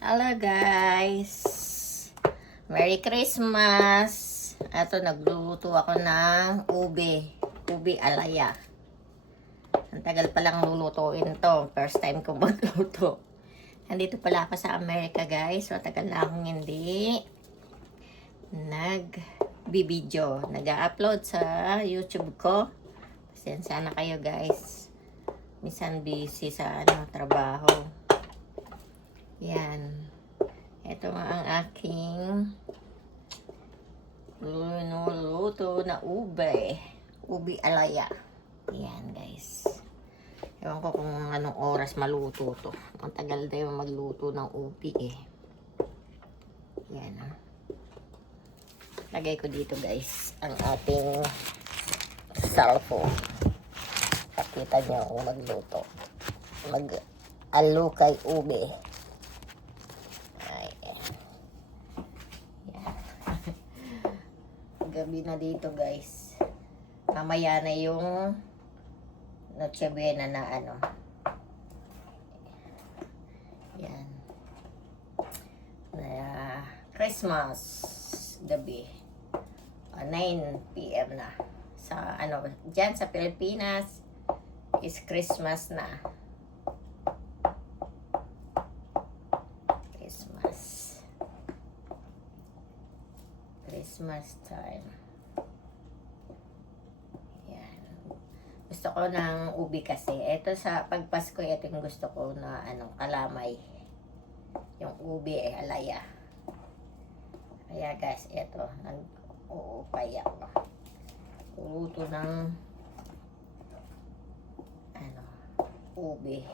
Hello guys! Merry Christmas! Ito, nagluluto ako ng ube alaya. Ang tagal palang lulutuin to. First time ko magluto. Nandito pala ako sa Amerika guys. So, tagal na akong hindi nag-video. Nag-upload sa YouTube ko. Pasensya na kayo guys. Minsan busy sa trabaho. Yan. Ito ang aking luto na ube. Ube alaya. Yan guys. Ewan ko kung anong oras maluto to. Ang tagal na yung magluto ng ube eh. Yan. Lagay ko dito guys ang ating salpo. Pakita nyo kung magluto. Mag-alukay ube. Gabi na dito guys. Mamaya na yung Noche Buena na yan. Na Christmas gabi. 9 PM na. Sa diyan sa Pilipinas is Christmas na. Christmas time. Yan. Gusto ko ng ubi kasi. Ito sa pagpasko, ito yung gusto ko na kalamay. Yung ubi alaya. Kaya guys, ito. Nag-uupay ako. Luto ng ubi.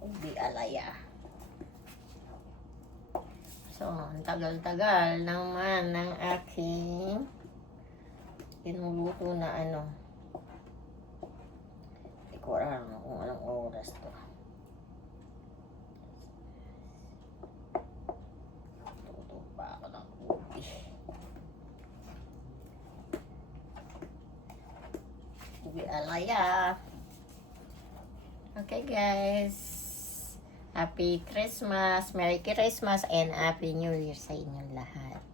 Ubi alaya. So, ang tagal-tagal naman ng aking pinuluto na Hindi ko alam kung anong oras to. Luto pa ako ng ubi. Ubi alaya. Okay guys. Happy Christmas, Merry Christmas, and Happy New Year sa inyong lahat.